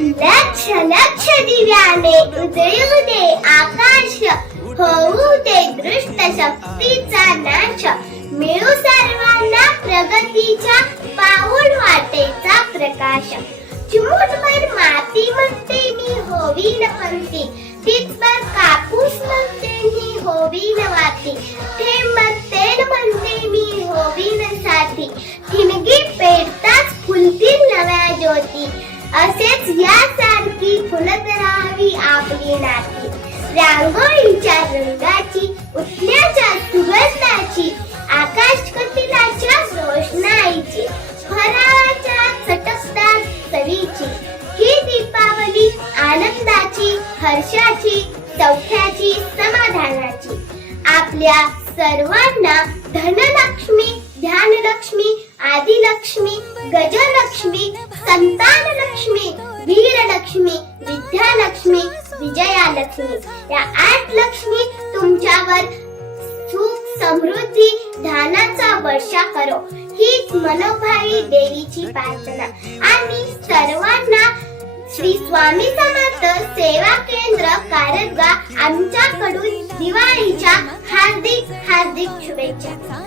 लक्ष लक्ष दिव्याने उजळू दे आकाश, होऊ दे दृष्ट शक्तीचा नाश, मिळू सर्वांना प्रगतीच्या पाऊल वाटेचा प्रकाश. चिमूटभर माती म्हणते मी होवीन पंक्ती, तिथभर कापूस म्हणते मी होवीन वाती, थेंब तेल म्हणते मी होवीन साथी, ठिणगी पेटताच फुलतील नव्या ज्योती, असेच यासारखी फुलत राहावी आपली नाती. रांगोळीच्या रंगाची, उठण्याच्या सुगंधाची, आकाश कतिलाच्या रोषणाईची, फराळाच्या चटकदार चवीची, ही दीपावली आनंदाची, हर्षाची, सौख्याची, समाधानाची. आपल्या सर्वांना धनलक्ष्मी, ध्यानलक्ष्मी, आदिलक्ष्मी, गजलक्ष्मी, संतानलक्ष्मी, वीरलक्ष्मी, विद्यालक्ष्मी, विजयालक्ष्मी या 8 लक्ष्मी तुमच्यावर सुख समृद्धी धनाचा वर्षा करो, हीच मनोभावी देवीची प्रार्थना. आणि सर्वांना श्री स्वामी समर्थ सेवा केंद्र कारंजा आमच्याकडून दिवाळीच्या हार्दिक शुभेच्छा.